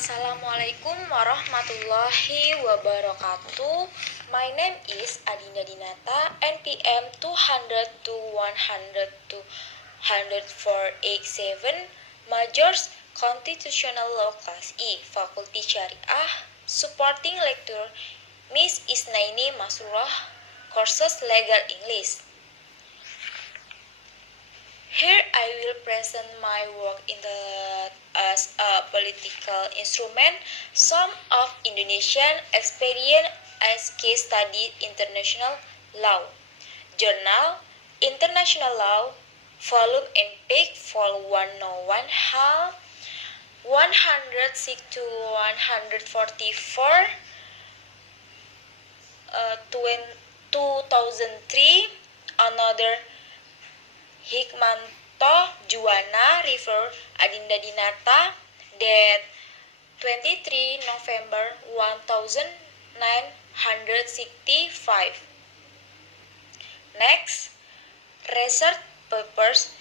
Assalamualaikum warahmatullahi wabarakatuh. My name is Adinda Dinata, NPM 200 to 100 to 10487, Majors Constitutional Law Class E, Fakulty Syariah, Supporting Lecturer Miss Isnaini Masrurah, Courses Legal English. Here I will present my work as a political instrument, some of Indonesian experience as case study international law. Journal, International Law, Volume and Page Vol 101 Hal 106 to 144 2003. Another Hikmanto Juwana River Adinda Dinata, date 23 November 1965. Next, research papers.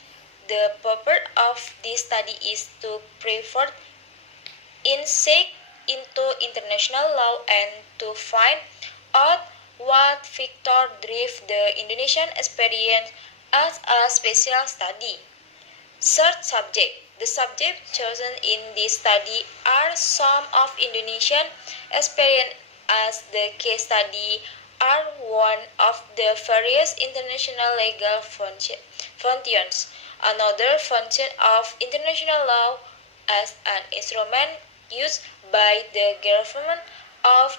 The purpose of this study is to provide insight into international law and to find out what factors drive the Indonesian experience as a special study. Search subject. The subjects chosen in this study are some of Indonesian experience as the case study are one of the various international legal functions. Another function of international law as an instrument used by the government of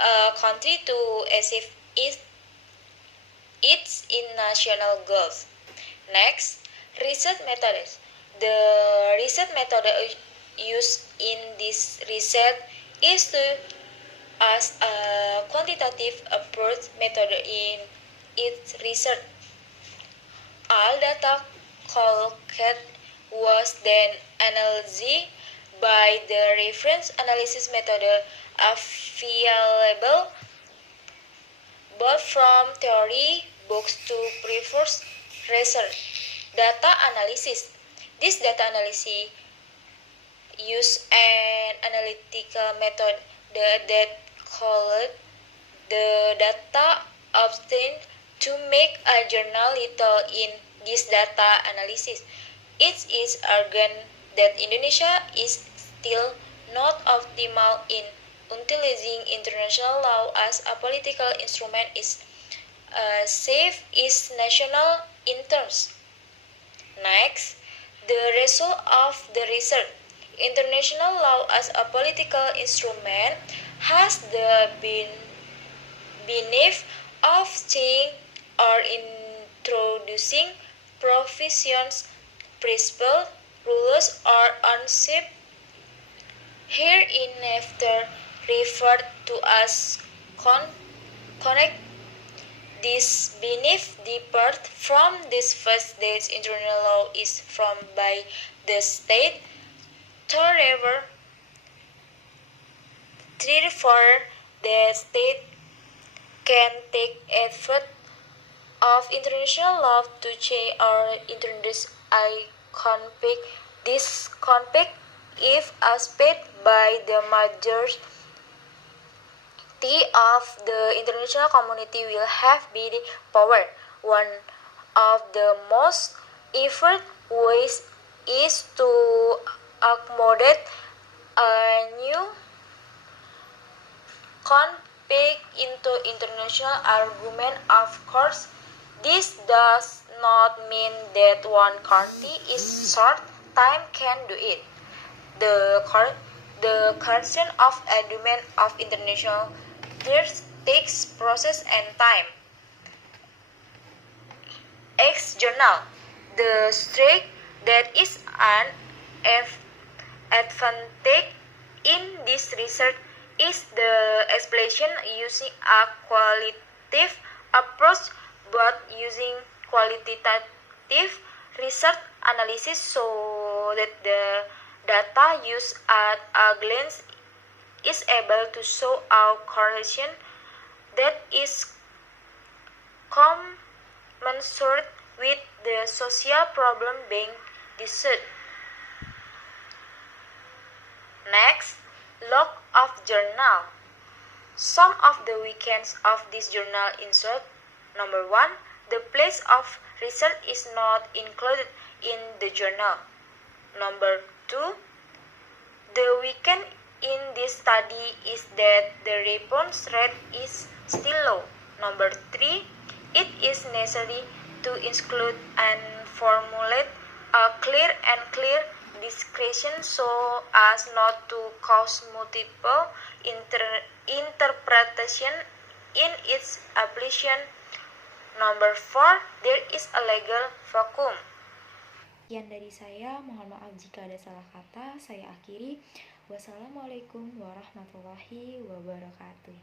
a country to achieve its national goals. Next, research methods. The research method used in this research is to as a quantitative approach method in its research. All data collected was then analyzed by the reference analysis method available both from theory books to previous research. Data analysis. This data analysis uses an analytical method that collects the data obtained to make a journal title in this data analysis. It is argued that Indonesia is still not optimal in utilizing international law as a political instrument is save its national interests. Next, the result of the research. International law as a political instrument has the benefit of changing or introducing provisions, principles, rules, or concepts hereinafter referred to as connect. This benefit differs from this first that international law is formed by the state. Therefore, the state can take effort of international law to change or introduce a conflict. This conflict, if aspect by the majority of the international community, will have big power. One of the most effective ways is to accommodate a new conflict into international argument. Of course, this does not mean that one country in short time can do it. The question of argument of international affairs takes process and time. X journal. The strength that is an advantage in this research is the explanation using a qualitative approach, but using qualitative research analysis so that the data used at a glance is able to show a correlation that is commensurate with the social problem being discussed. Next, log of journal. Some of the weekends of this journal insert. Number 1. The place of research is not included in the journal. Number 2. The weekend in this study is that the response rate is still low. Number 3. It is necessary to include and formulate a clear description so as not to cause multiple interpretation in its application. Number 4, there is a legal vacuum. Sekian dari saya, mohon maaf jika ada salah kata. Saya akhiri. Wassalamualaikum warahmatullahi wabarakatuh.